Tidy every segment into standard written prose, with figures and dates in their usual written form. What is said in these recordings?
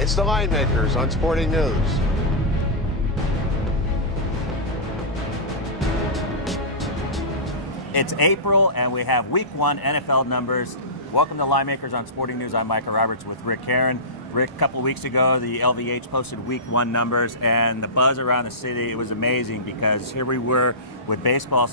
It's the Linemakers on Sporting News. It's April, and we have Week 1 NFL numbers. Welcome to Linemakers on Sporting News. I'm Micah Roberts with Rick Karen. Rick, a couple weeks ago, the LVH posted Week 1 numbers, and the buzz around the city, it was amazing because here we were with baseball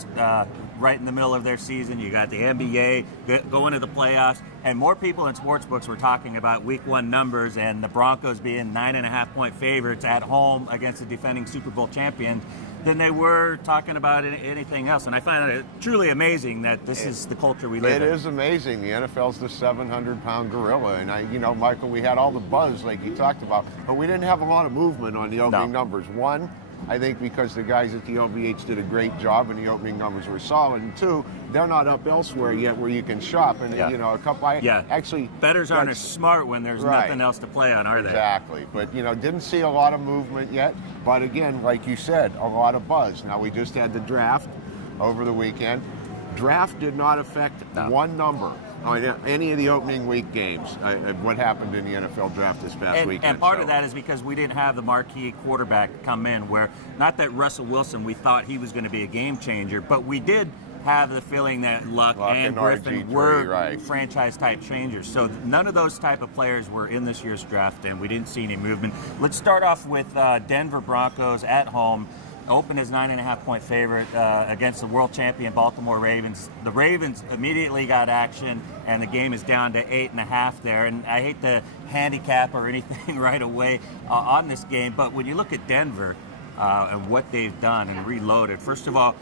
right in the middle of their season. You got the NBA going to the playoffs, and more people in sportsbooks were talking about Week 1 numbers and the Broncos being 9.5-point favorites at home against the defending Super Bowl champion than they were talking about anything else. And I find it truly amazing that this is the culture we live in. It is amazing. The NFL's the 700-pound gorilla. And, Michael, we had all the buzz like you talked about, but we didn't have a lot of movement on the opening numbers. One, I think because the guys at the LVH did a great job and the opening numbers were solid. And two, they're not up elsewhere yet where you can shop. And, a couple, actually. Bettors aren't as smart when there's nothing else to play on, are they? Exactly. But, didn't see a lot of movement yet. But again, like you said, a lot of buzz. Now, we just had the draft over the weekend. Draft did not affect one number on any of the opening week games, what happened in the NFL draft this past weekend. And part of that is because we didn't have the marquee quarterback come in, where not that Russell Wilson, we thought he was going to be a game changer, but we did have the feeling that Luck and Griffin were franchise-type changers. So none of those type of players were in this year's draft, and we didn't see any movement. Let's start off with Denver Broncos at home. Opened as 9.5-point favorite against the world champion Baltimore Ravens. The Ravens immediately got action, and the game is down to 8.5 there. And I hate to handicap or anything right away on this game, but when you look at Denver and what they've done and reloaded, first of all,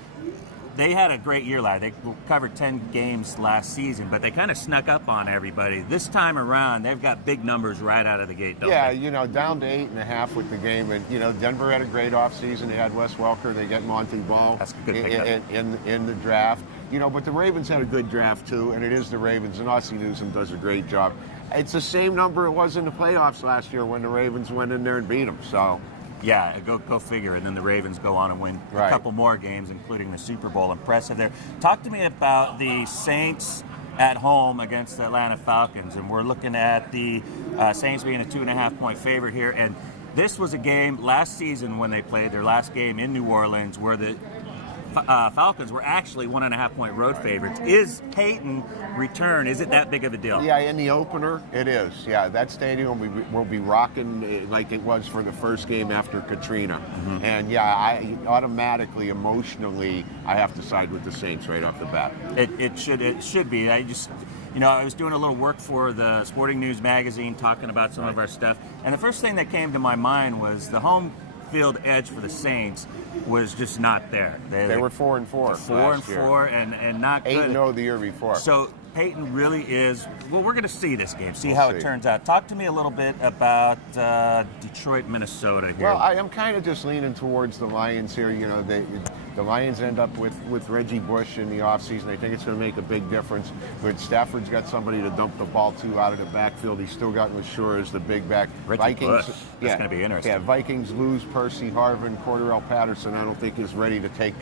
they had a great year last. They covered 10 games last season, but they kind of snuck up on everybody. This time around, they've got big numbers right out of the gate, don't they? Down to 8.5 with the game. And, Denver had a great offseason. They had Wes Welker. They got Monty Ball in the draft. But the Ravens had a good draft, too, and it is the Ravens, and Aussie Newsome does a great job. It's the same number it was in the playoffs last year when the Ravens went in there and beat them, so... Yeah, go figure. And then the Ravens go on and win a couple more games, including the Super Bowl. Impressive there. Talk to me about the Saints at home against the Atlanta Falcons. And we're looking at the Saints being a 2.5-point favorite here. And this was a game last season when they played their last game in New Orleans where the Falcons were actually 1.5-point road favorites. Is Peyton return, is it that big of a deal? Yeah, in the opener, it is. Yeah, that stadium will be rocking like it was for the first game after Katrina. Mm-hmm. And I automatically, emotionally, I have to side with the Saints right off the bat. It should be. I was doing a little work for the Sporting News magazine talking about some of our stuff. And the first thing that came to my mind was the home field edge for the Saints was just not there. They were 4-4. 4-4 and not good. 8-0 the year before. So Peyton really is. Well, we're going to see this game, see how it turns out. Talk to me a little bit about Detroit, Minnesota here. Well, I am kind of just leaning towards the Lions here. The Lions end up with Reggie Bush in the offseason. I think it's going to make a big difference. But Stafford's got somebody to dump the ball to out of the backfield. He's still got LaSure as the big back. Vikings, Bush. That's going to be interesting. Yeah, Vikings lose Percy Harvin. Cordarrelle Patterson, I don't think, is ready to take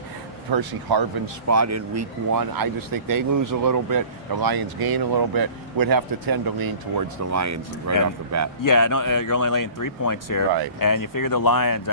Percy Harvin's spot in Week 1. I just think they lose a little bit. The Lions gain a little bit. Would have to tend to lean towards the Lions off the bat. Yeah, no, you're only laying 3 points here. Right. And you figure the Lions,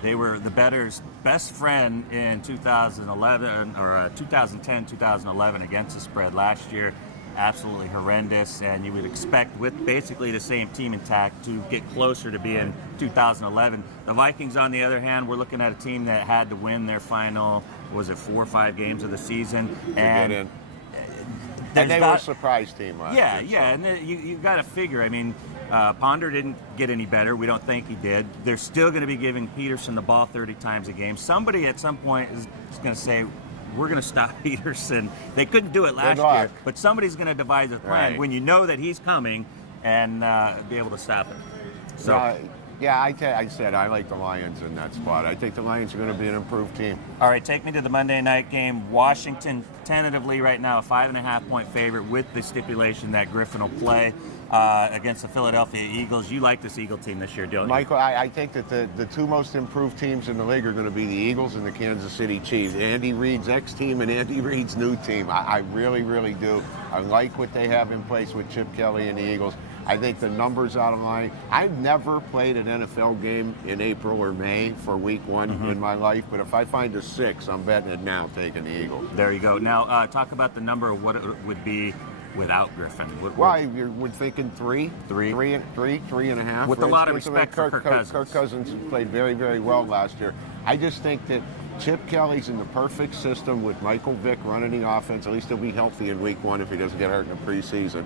they were the bettors' best friend in 2011 or 2010, 2011 against the spread last year. Absolutely horrendous, and you would expect with basically the same team intact to get closer to being 2011. The Vikings, on the other hand, we're looking at a team that had to win their final, 4 or 5 games of the season, and they were a surprise team last year. Yeah, and you got to figure. Ponder didn't get any better. We don't think he did. They're still going to be giving Peterson the ball 30 times a game. Somebody at some point is going to say, we're going to stop Peterson. They couldn't do it last year, but somebody's going to devise a plan when you know that he's coming and be able to stop him. So, I said I like the Lions in that spot. I think the Lions are going to be an improved team. All right, take me to the Monday night game. Washington, tentatively right now, a 5.5-point favorite with the stipulation that Griffin will play against the Philadelphia Eagles. You like this Eagle team this year, don't you? Michael, I think that the two most improved teams in the league are going to be the Eagles and the Kansas City Chiefs. Andy Reid's ex-team and Andy Reid's new team. I really, really do. I like what they have in place with Chip Kelly and the Eagles. I think the numbers out of line. I've never played an NFL game in April or May for week one in my life, but if I find a 6, I'm betting it now, taking the Eagles. There you go. Now, talk about the number of what it would be without Griffin. We're thinking 3 and a half. With a lot of respect for Kirk Cousins. Kirk Cousins played very, very well last year. I just think that Chip Kelly's in the perfect system with Michael Vick running the offense. At least he'll be healthy in week 1 if he doesn't get hurt in the preseason.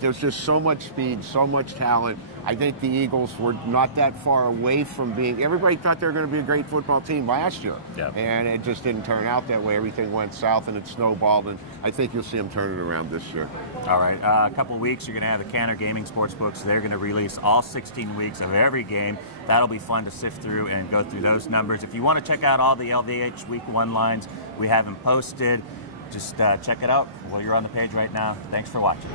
There's just so much speed, so much talent. I think the Eagles were not that far away from being. Everybody thought they were going to be a great football team last year, and it just didn't turn out that way. Everything went south, and it snowballed. And I think you'll see them turn it around this year. All right, a couple of weeks, you're going to have the Cantor Gaming Sportsbooks. They're going to release all 16 weeks of every game. That'll be fun to sift through and go through those numbers. If you want to check out all the LVH Week 1 lines, we have them posted. Just check it out. Well, you're on the page right now. Thanks for watching.